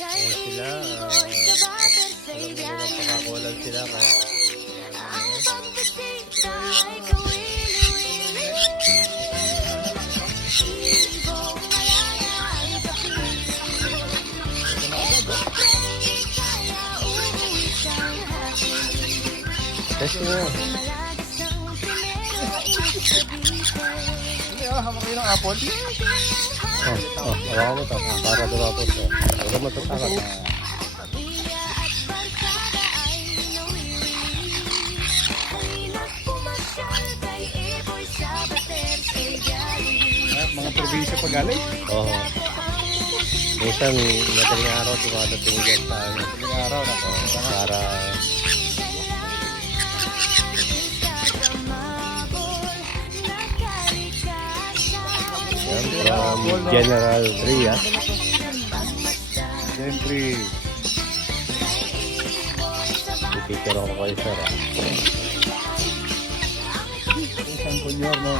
Ayan sila. Alam mo nalang pakakulan sila. Kaya testing mo. Hawak kayo ng apple. Hawakan mo ito. Para dumapos ito. Huwag mo matatakot. Mga probinsya pa galing. Oo. Minsan, madaling araw, dumadating dyan sa ano. Yung araw na. Para yan, from General Ria. Gentry. Pipicture ako kayo, sir. Isang kunyor, no?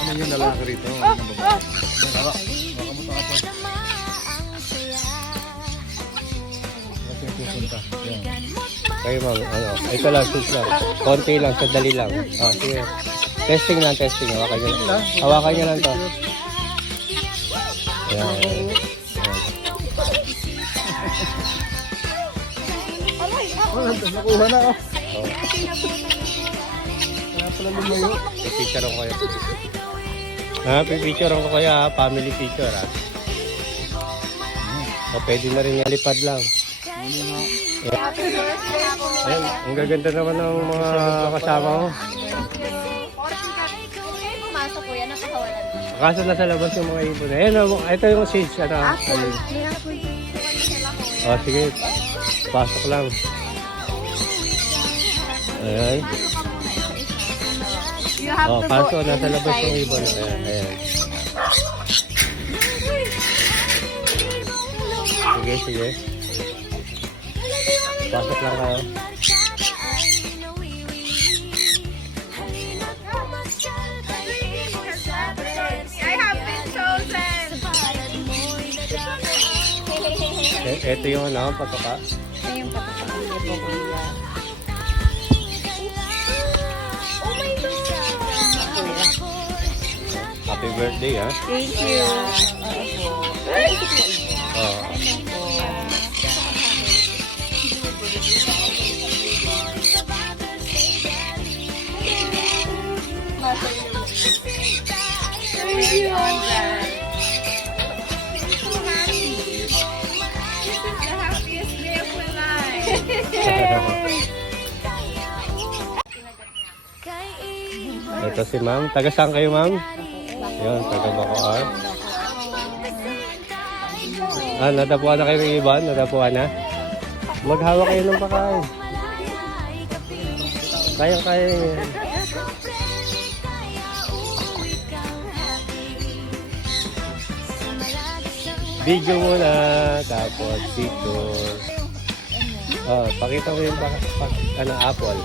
Ano yung lalaki rito? Baka mo ito apple. Kasi pupunta. Yan. Kayo, ma'am, ano? Ito lang, sis lang. Konti lang, sadali lang. Sige. Testing lang, testing. Hawakan nyo lang. Hawakan nyo lang to. Ayan. Nakuha na ako. Oh. Kaya pala lumayo. Pipicture ako kayo. Pipicture ako kayo, ha? Family picture, ha? O, pwede na rin nalipad lang. Ayan, ang gaganda naman ng mga kasama mo. Pumasok ko yan, nakakawalan. Kaso nasa labas yung mga ibon. Ayan, ito yung seeds. Ano? Ayun. Sige. Pasok lang. Ayan. You have to Kaso go nasa labas yung inside. ibon. Ayan. Sige, sige. Pasok lang kayo. I have been chosen. Ito yung ano, patoka. Ito yung pagkakalipo ko yan. Oh my God! Happy birthday, ha? Thank you. Oo. Thank you. The happiest day of my life. Ito si ma'am. Taga saan kayo, ma'am? Yun, taga Bacoor. Nadapuan na kayo ng iban? Nadapuan na? Maghawak kayo ng pakain. Kayang-kaya yan. Video muna, tapos picture. Pakita mo yung apple.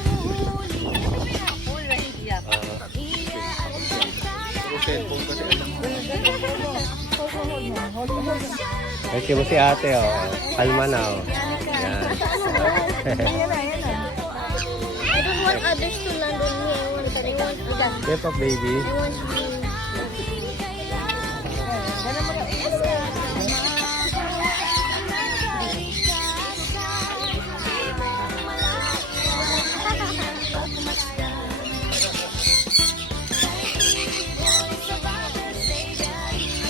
Kasi mo si ate, kalma na, Yan. I don't want others to land on me. I want that. Step up, baby. I want to.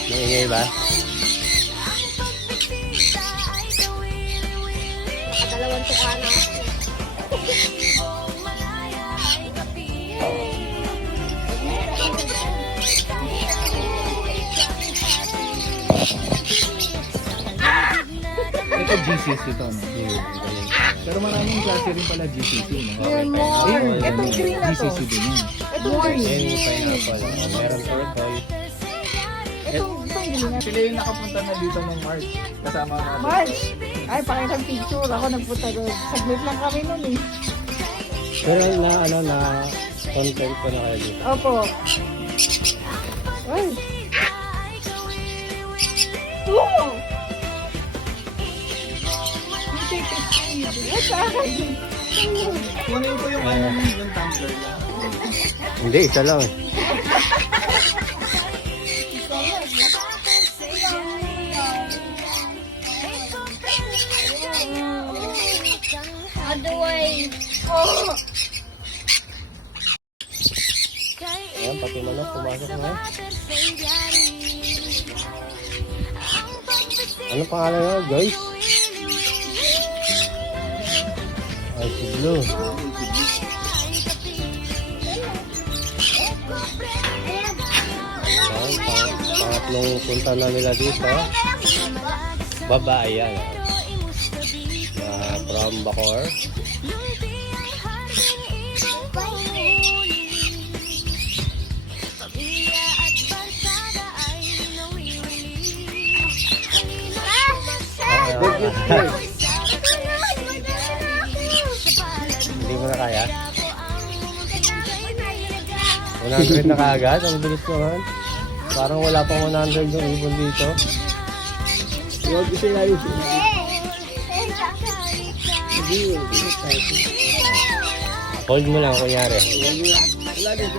Maingay ba? Dalawang tukana. Ito GCC ito, no? Pero maraming klase rin pala GCC, no? Yan more. Ayun, Itong green na to. GCC din yun. Itong green. Any pineapple. Meron turquoise. Itong green na. Sila yung nakapunta na dito ng March. Kasama natin. March. Ay, pakitang picture. Ako nagpunta doon. Saglit lang kami nun eh. Pero na ano na content ko na kayo dito. Opo. Ay. Oo. Kunin ko yung yung tumbler lang. Hindi, isa lang. Otherwise, Ayan, pati manok, pumasok na. Ano pangalan nyo, Joyce? Ay, si Blue. Ayan, pangatlong punta na nila dito. Babae yan. Na from Bacoor. Hindi mo na kaya? 100 na kaagad? Ang bilis naman. Parang wala pang 100 yung ibon dito. Huwag kasi nga yung Hold mo lang kunyari. wala din.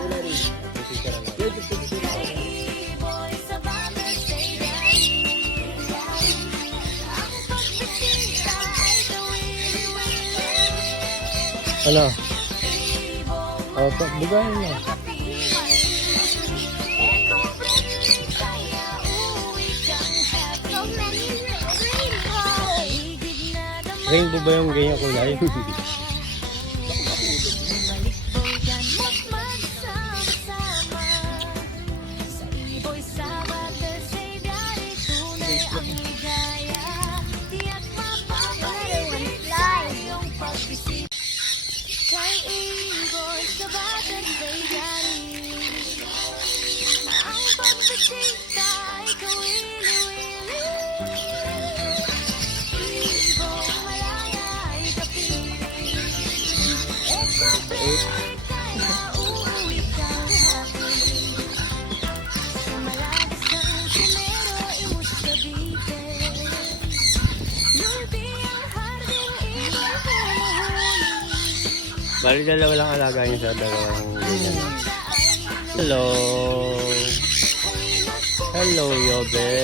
Ano? O, bugayin mo. Rainbow ba yung ganyan kulay? Bali dalawa lang alaga niya sa dalawang ganyan. Hello. Hello, Yobe.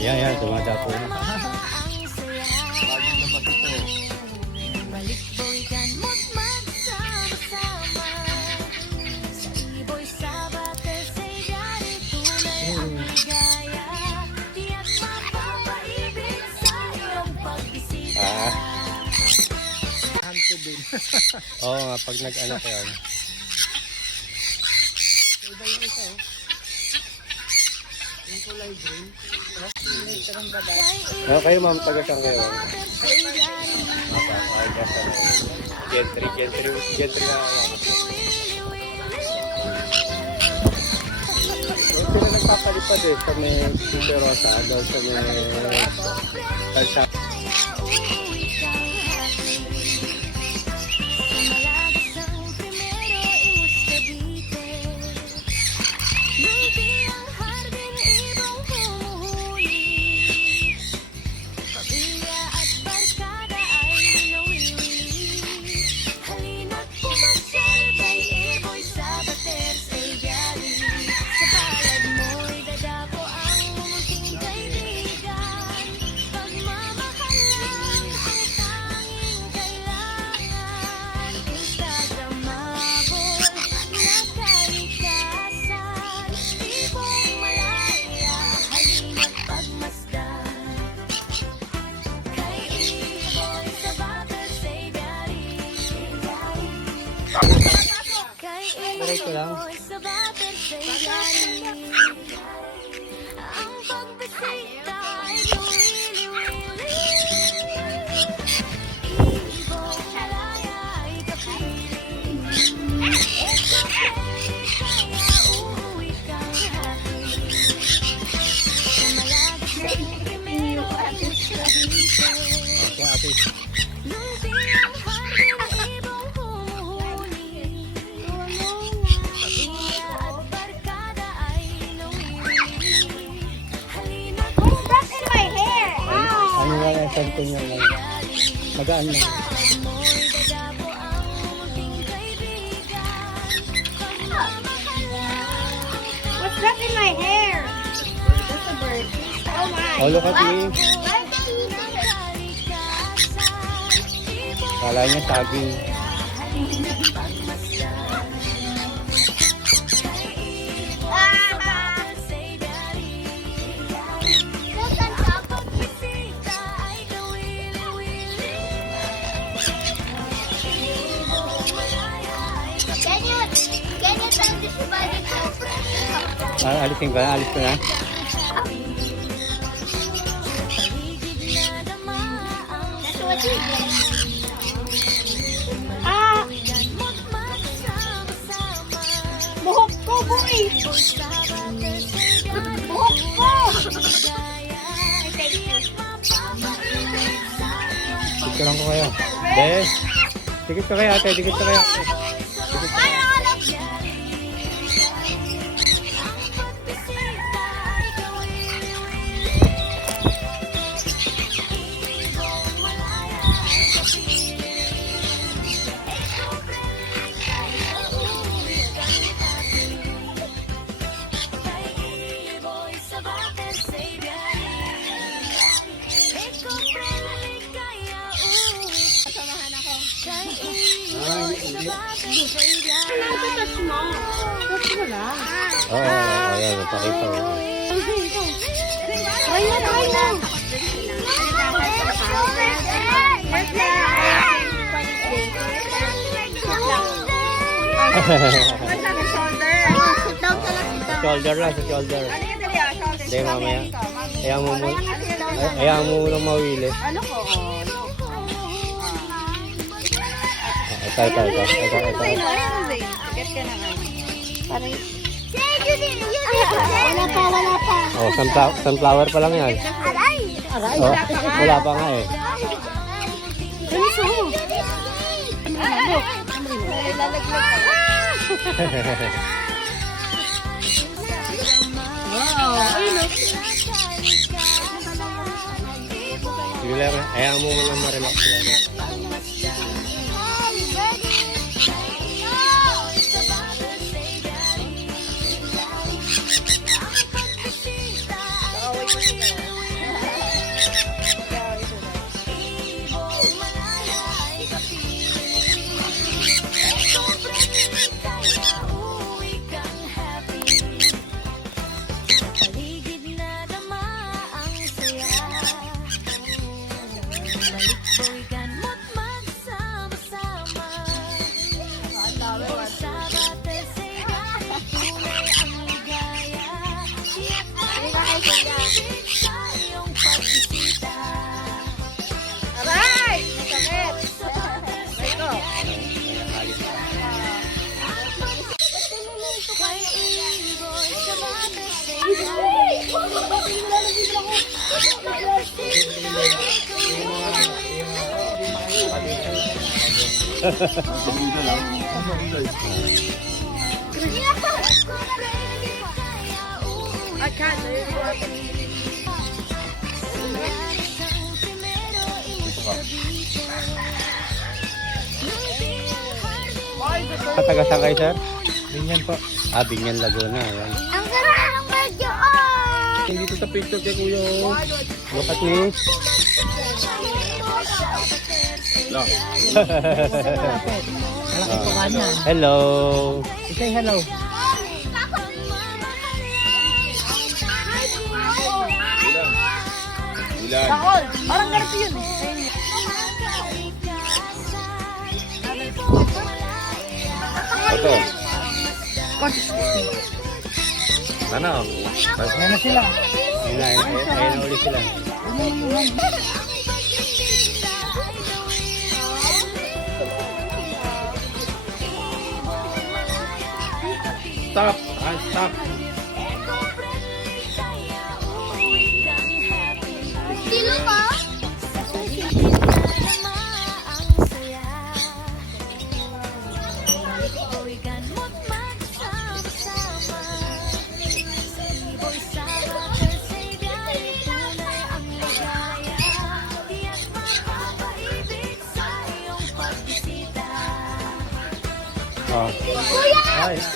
Yan, dumadapo na. Oo nga, pag nag-anak yun. Kayo ma'am, taga saan kayo? Gentry na sila nagpapalipad eh sa may Sito Rosa, daw sa may kalsada. Diretso lang. Okay, ate. That's in my hair. Ano lang yung sentence niya lang. Magaan lang. What's that in my hair? That's a bird. Oh my. Oh, look at me. Kala niya saging. Can you try this body to Alisin ko na, alis ko na. That's what you did. Ah! Buhok ko, boy! Buhok ko! Thank you. Dikit lang ko kayo. Be, dikit ka kayo ate, dikit ka kayo. Oo, ayan, napakita ko. Why not? Shoulder lang, sa shoulder. Hindi, mamaya. Ayaw mo munang mawili. Ano ko? Ito. Wala pa. Oh, sunflower pa lang yan. Aray! Oh, wala pa nga eh. Sige lang, ayaw mo munang ma-relax lang. Aray! Sakit! Ito. I can't do it. Kataga saan kayo, sir? Ganyan po. Ah, Binyan, Laguna. Ayan. Ang ganda ng medyo, ah! Dito sa picture kay Kuya. Look at me. Hello. Say hello. Bakol! Parang ganito yun eh. to. Ano? Ayan na sila. Ayun na ulit sila. Stop! Stop! Sino ka? Oh.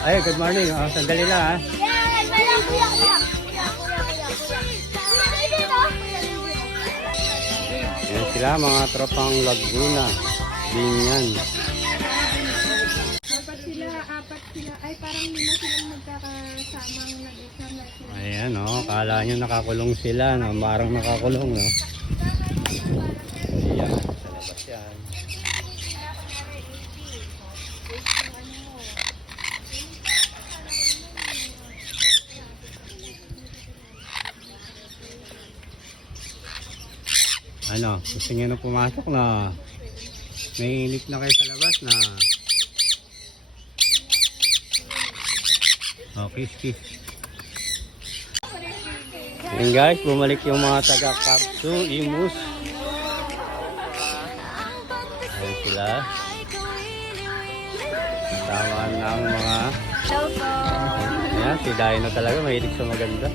Ay, good morning. Oh, sandali lang ha. Yan! Wala, kuya. Yan sila mga tropang Laguna. Binyan. Apat sila. Ay, parang hindi na silang magkakasamang nag-exam na sila. Ayan oh, kala nyo nakakulong sila, no? Parang nakakulong, no? Ayan, sa labas yan. Ano, gusto nyo na pumasok na naiinip na kayo sa labas na okay, kiss. Ayan guys, bumalik yung mga taga Kapsu, Imus. Ayan sila. Tama ng mga ayan, si Dino talaga mahilig sa maganda.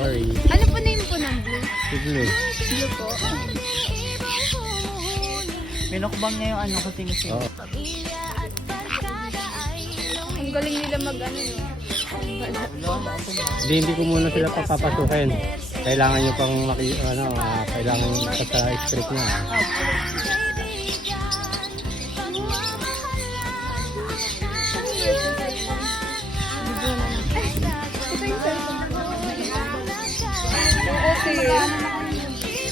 Sorry. Ano po name po ng blue? Si Blue. Blue po. Minukbang niya yung ano kasi gusto. Oh. Ang galing nila mag-ano. Hindi ko muna sila papapasukin. Kailangan nyo pang kailangan pa sa script niya.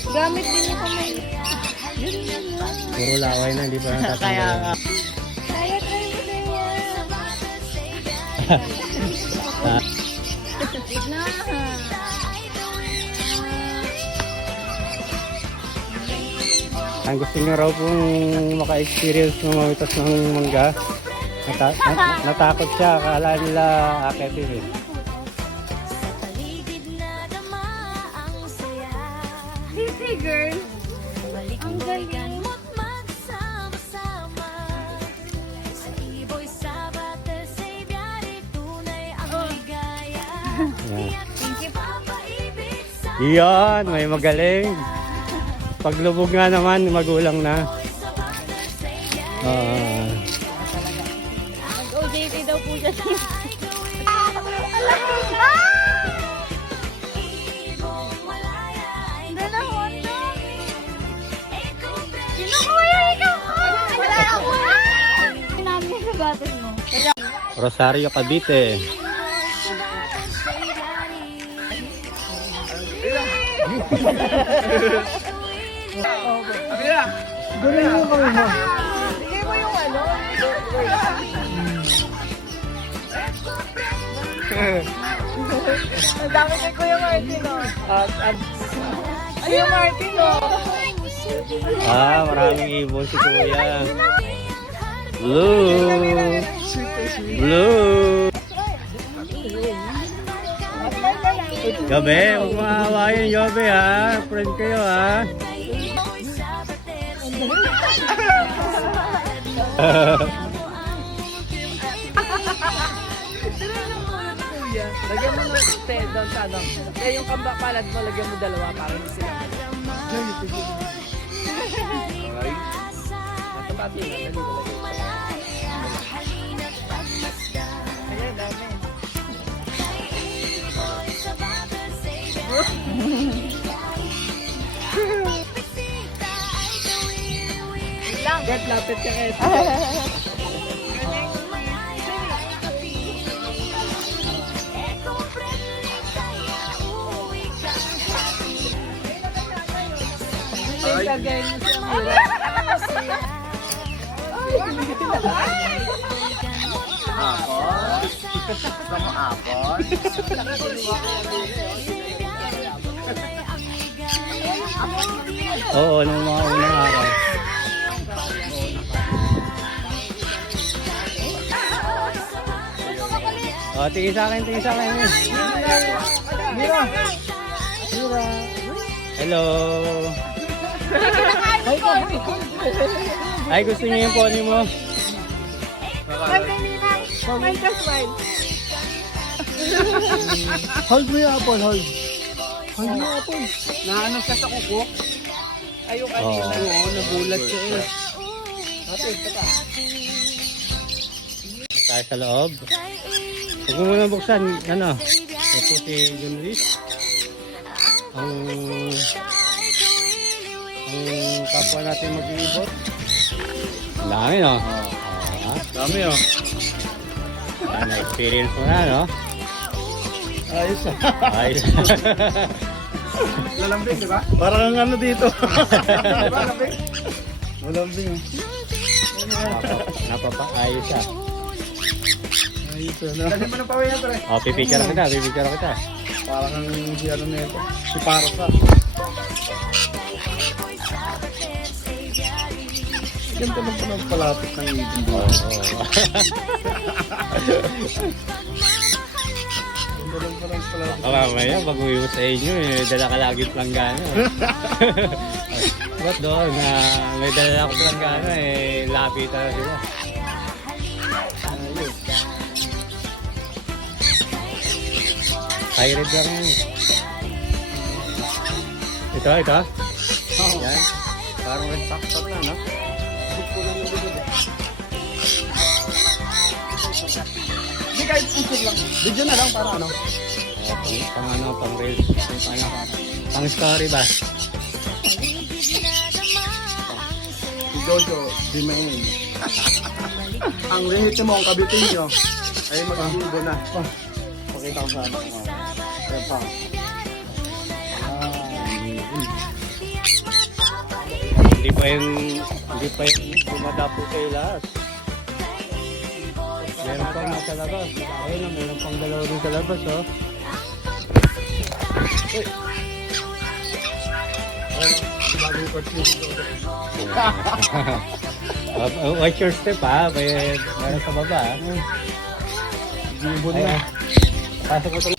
Gamit din yung kamay. Puro laway na, hindi pa natatanggal. Kaya nga. Kaya try mo din yan. Na. Ang gusto nyo raw pong maka-experience ng mamitas ng mangga. Natakot siya, akala nila akitin eh. Hey girl. Ang galing. Yan, may magaling. Paglubog nga naman, magulang na. OJT daw po siya. Rosario, Cavite. Ganun yung kami mo. Hindi mo yung ano? Ang dami kay Kuya Martin, oh. Ay, yung Martin, oh. Maraming ibon si Kuya. Blue. Blue. Gabi, huwag maawayan Gabi ha. Friend kayo ha. Lagyan mo ng te doon sa ano. Kaya yung palad mo, lagyan mo dalawa para hindi sila. Okay. Matapati na. Ayan, dami. Lang. Get lapit ka eh. Kagaya niyo si Amira. Oo, nung mga unang araw. O, tingin sa akin, tingin sa akin. Mira! Hello! Ay, gusto niyo yung pony mo? Smile ka, smile. Hold mo yung apple, hold. Hold mo yung apple. Naano siya sa kuko? Ayun Oo. Oo, nagulat siya eh. Ate, tata. Tayo sa loob. Huwag mo muna buksan. Ano? Ito si John Luis. Ang kapwa natin mag-iibot. Ang dami, no? Dami oh. Na-experience mo na, no? Ayos ah. Ayos. Lalambing, di ba? Parang ang ano dito. Lalambing. Lalambing. Napapa-ayos ah. Ayos ah. Dali mo ng pawin yan, pre. O, pipicture kita, pipicture kita. Parang ang si ano na ito. Si Parsa. Ganda lang pa ng palapit ng ibig. Oo. Ganda lang pa ng palapit. Mamaya, pag uwi mo sa inyo, dala ka lagi planggana. Ba't doon? May dala ako planggana, lapitan na sila. High red lang yan. Ito. Yan. Parang red packstop na, no? Hindi kahit picture lang. Video na lang para ano. Pang reels. Pang story ba? Si Jojo, di main. Ang limit mo, ang kabitin nyo, ay mag-ibo na. Pakita ko sa ano. Ayan pa. Hindi pa yung dumadapo kayo lahat. Meron pang nasa labas. Ayun na, meron pang dalawa rin sa labas, oh. Bagong purchase ko. Watch your step, ha? Meron sa baba, ha? Ibo Ay, na. pasok ko